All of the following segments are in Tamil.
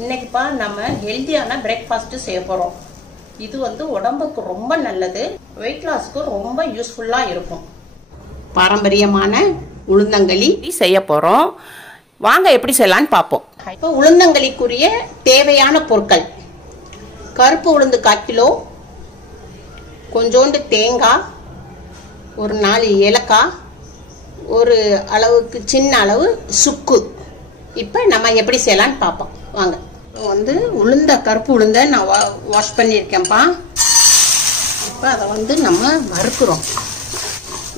இன்னைக்குப்பா நம்ம ஹெல்தியான பிரேக்ஃபாஸ்ட் செய்ய போறோம். இது வந்து உடம்புக்கு ரொம்ப நல்லது, வெயிட் லாஸ்க்கு ரொம்ப யூஸ்ஃபுல்லா இருக்கும். பாரம்பரியமான உளுந்தங்களி செய்ய போறோம். வாங்க எப்படி செய்யலாம்னு பார்ப்போம். இப்போ உளுந்தங்களிக்குரிய தேவையான பொருட்கள்: கருப்பு உளுந்து 1/4 கிலோ, கொஞ்சோண்டு தேங்காய், ஒரு 4 ஏலக்காய், ஒரு அளவுக்கு சின்ன அளவு சுக்கு. இப்போ நம்ம எப்படி செய்யலாம்னு பார்ப்போம் வாங்க. வந்து கருப்பு உளுந்தை நான் வாஷ் பண்ணியிருக்கேன்ப்பா. இப்போ அதை வந்து நம்ம வறுக்கிறோம்.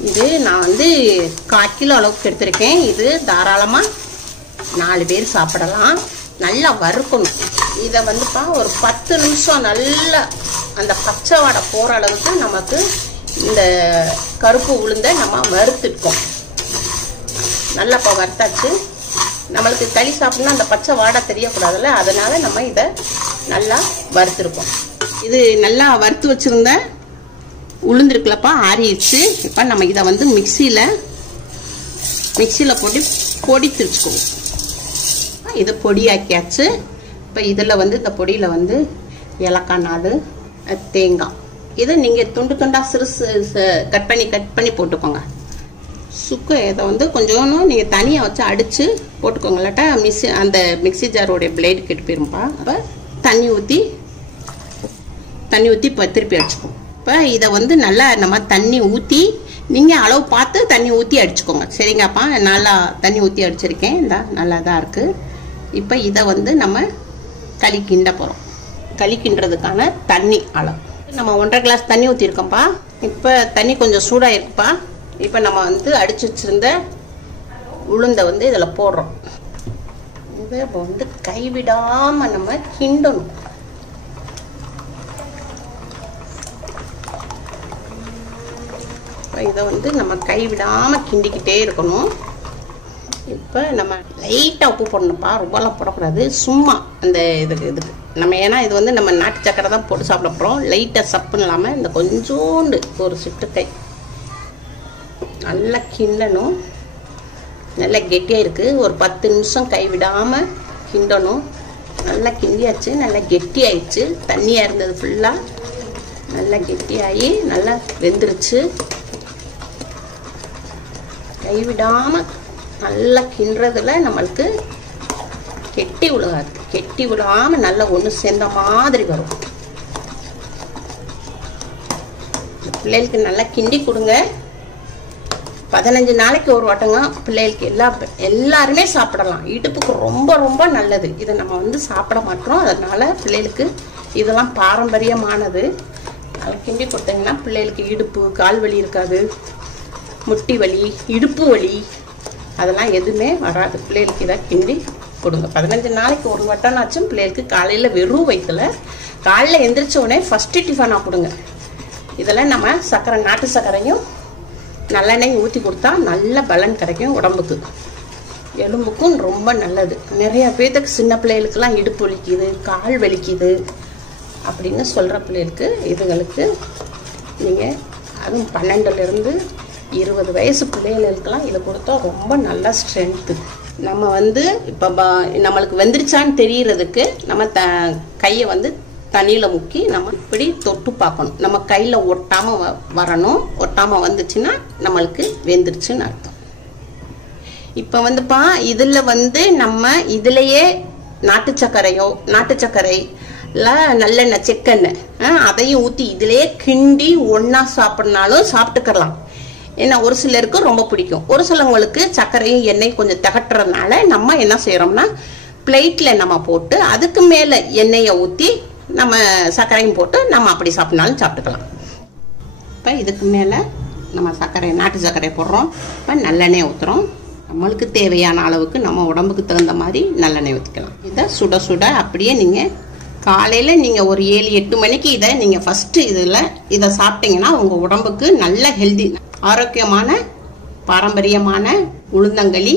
இது நான் வந்து 1/4 கிலோ அளவுக்கு எடுத்திருக்கேன். இது தாராளமாக 4 பேர் சாப்பிடலாம். நல்லா வறுக்கணும். இதை வந்துப்பா ஒரு 10 நிமிஷம் நல்லா அந்த பச்சை வாடை போகிற அளவுக்கு நமக்கு இந்த கருப்பு உளுந்தை நம்ம வறுத்துட்டோம். நல்லா இப்போ வறுத்தாச்சு. நம்மளுக்கு களி சாப்பிட்னா அந்த பச்சை வாடை தெரியக்கூடாதுல்ல, அதனால நம்ம இதை நல்லா வறுத்துருக்கோம். இது நல்லா வறுத்து வச்சுருந்த உளுந்து இருக்குல்லப்பா, ஆறிடுச்சு. இப்போ நம்ம இதை வந்து மிக்சியில் போட்டு பொடி திரிச்சுக்குவோம். இதை பொடியாக்கியாச்சு. இப்போ இதில் வந்து இந்த பொடியில் வந்து ஏலக்காய் 4, தேங்காய், இதை நீங்கள் துண்டு துண்டாக சிறுசு கட் பண்ணி போட்டுக்கோங்க. சுக்கு இதை வந்து கொஞ்சம் நீங்கள் தனியாக வச்சு அடித்து போட்டுக்கோங்க, இல்லாட்டா அந்த மிக்சி ஜாரோடைய பிளேடு கெட்டு போயிருப்பா. அப்போ தண்ணி ஊற்றி இப்போ திருப்பி அடிச்சுக்கோங்க. இப்போ இதை வந்து நல்லா நம்ம தண்ணி ஊற்றி, நீங்கள் அளவு பார்த்து தண்ணி ஊற்றி அடிச்சுக்கோங்க, சரிங்கப்பா? நல்லா தண்ணி ஊற்றி அடிச்சிருக்கேன். இந்த நல்லா தான் இருக்குது. இப்போ இதை வந்து நம்ம களி கிண்ட போகிறோம். களி கிண்டுறதுக்கான தண்ணி அளவு நம்ம 1.5 கிளாஸ் தண்ணி ஊற்றிருக்கோம்ப்பா. இப்போ தண்ணி கொஞ்சம் சூடாக இருக்குப்பா. இப்போ நம்ம வந்து அடிச்சு வச்சிருந்த உளுந்தை வந்து இதில் போடுறோம். இதை வந்து கைவிடாமல் நம்ம கிண்டணும். இதை வந்து நம்ம கைவிடாமல் கிண்டிக்கிட்டே இருக்கணும். இப்போ நம்ம லைட்டாக உப்பு போடணும்ப்பா, ரொம்பலாம் போடக்கூடாது. சும்மா அந்த இதுக்கு நம்ம, ஏன்னா இது வந்து நம்ம நாட்டு சக்கரை தான் போட்டு சாப்பிட போகிறோம். லைட்டாக சப்புன்னு இல்லாமல் இந்த கொஞ்சோண்டு ஒரு சிட்டுக்கை நல்லா கிண்டணும். நல்லா கெட்டியாக இருக்குது. ஒரு 10 நிமிஷம் கைவிடாமல் கிண்டணும். நல்லா கிண்டியாச்சு, நல்லா கெட்டியாயிடுச்சு. தண்ணியாக இருந்தது ஃபுல்லாக நல்லா கெட்டியாகி நல்லா வெந்துருச்சு. கைவிடாமல் நல்லா கிண்டுறதுல நம்மளுக்கு கெட்டி விழுகாது. கெட்டி விழாமல் நல்லா ஒன்று சேர்ந்த மாதிரி வரும். பிள்ளைகளுக்கு நல்லா கிண்டி கொடுங்க. 15 நாளைக்கு ஒரு வட்டங்க பிள்ளைகளுக்கு எல்லாருமே சாப்பிடலாம். இடுப்புக்கு ரொம்ப ரொம்ப நல்லது. இதை நம்ம வந்து சாப்பிட மாட்டோம், அதனால பிள்ளைகளுக்கு இதெல்லாம் பாரம்பரியமானது. நல்லா கிண்டி கொடுத்தீங்கன்னா பிள்ளைகளுக்கு இடுப்பு கால் வலி இருக்காது, முட்டி வலி, இடுப்பு வலி அதெல்லாம் எதுவுமே வராது. பிள்ளைகளுக்கு இதை கிண்டி கொடுங்க. 15 நாளைக்கு ஒரு வட்டம்னாச்சும் பிள்ளைகளுக்கு காலையில் வெறும் வயிற்றுல காலையில் எந்திரிச்ச உடனே ஃபஸ்ட்டு டிஃபனாக கொடுங்க. இதெல்லாம் நம்ம சர்க்கரை, நாட்டு சர்க்கரையும் நல்லெண்ணெய் ஊற்றி கொடுத்தா நல்ல பலன் கிடைக்கும். உடம்புக்கு எலும்புக்கும் ரொம்ப நல்லது. நிறைய பேர்த்துக்கு சின்ன பிள்ளைகளுக்கெல்லாம் இடுப்பு வலிக்குது, கால் வலிக்குது அப்படின்னு சொல்கிற பிள்ளைகளுக்கு இதுகளுக்கு நீங்கள் அதுவும் 12லேருந்து 20 வயசு பிள்ளைகளுக்கெல்லாம் இதை கொடுத்தா ரொம்ப நல்ல ஸ்ட்ரென்த்து. நம்ம வந்து இப்போ நம்மளுக்கு வெந்துருச்சான்னு தெரியறதுக்கு நம்ம கையை வந்து தண்ணியில் முக்கி நம்ம இப்படி தொட்டு பார்க்கணும். நம்ம கையில் ஒட்டாமல் வரணும். ஒட்டாமல் வந்துச்சுன்னா நம்மளுக்கு வெந்துருச்சுன்னு அர்த்தம். இப்போ வந்துப்பா இதில் வந்து நம்ம இதிலையே நாட்டு சர்க்கரை இல்லை நல்லெண்ணெய், செக்கெண்ணெய் அதையும் ஊற்றி இதிலேயே கிண்டி ஒன்றா சாப்பிட்னாலும் சாப்பிட்டுக்கலாம். ஏன்னா ஒரு சிலருக்கு ரொம்ப பிடிக்கும். ஒரு சிலவங்களுக்கு சர்க்கரையும் எண்ணெய் கொஞ்சம் திகட்டுறதுனால நம்ம என்ன செய்கிறோம்னா பிளேட்டில் நம்ம போட்டு அதுக்கு மேலே எண்ணெயை ஊற்றி நம்ம சர்க்கரையும் போட்டு நம்ம அப்படி சாப்பிட்னாலும் சாப்பிட்டுக்கலாம். இப்போ இதுக்கு மேலே நம்ம நாட்டு சர்க்கரை போடுறோம். இப்போ நல்லெண்ணெய் ஊற்றுறோம். நம்மளுக்கு தேவையான அளவுக்கு நம்ம உடம்புக்கு தகுந்த மாதிரி நல்லெண்ணெய் ஊற்றிக்கலாம். இதை சுட சுட அப்படியே நீங்கள் காலையில் நீங்கள் ஒரு 7-8 மணிக்கு இதை நீங்கள் ஃபஸ்ட்டு இதை சாப்பிட்டீங்கன்னா உங்கள் உடம்புக்கு நல்ல ஹெல்தி, ஆரோக்கியமான பாரம்பரியமான உளுந்தங்களி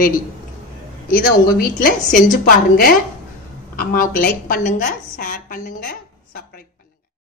ரெடி. இதை உங்கள் வீட்டில் செஞ்சு பாருங்கள். அம்மாவுக்கு லைக் பண்ணுங்கள், ஷேர் பண்ணுங்கள், சப்ஸ்கிரைப்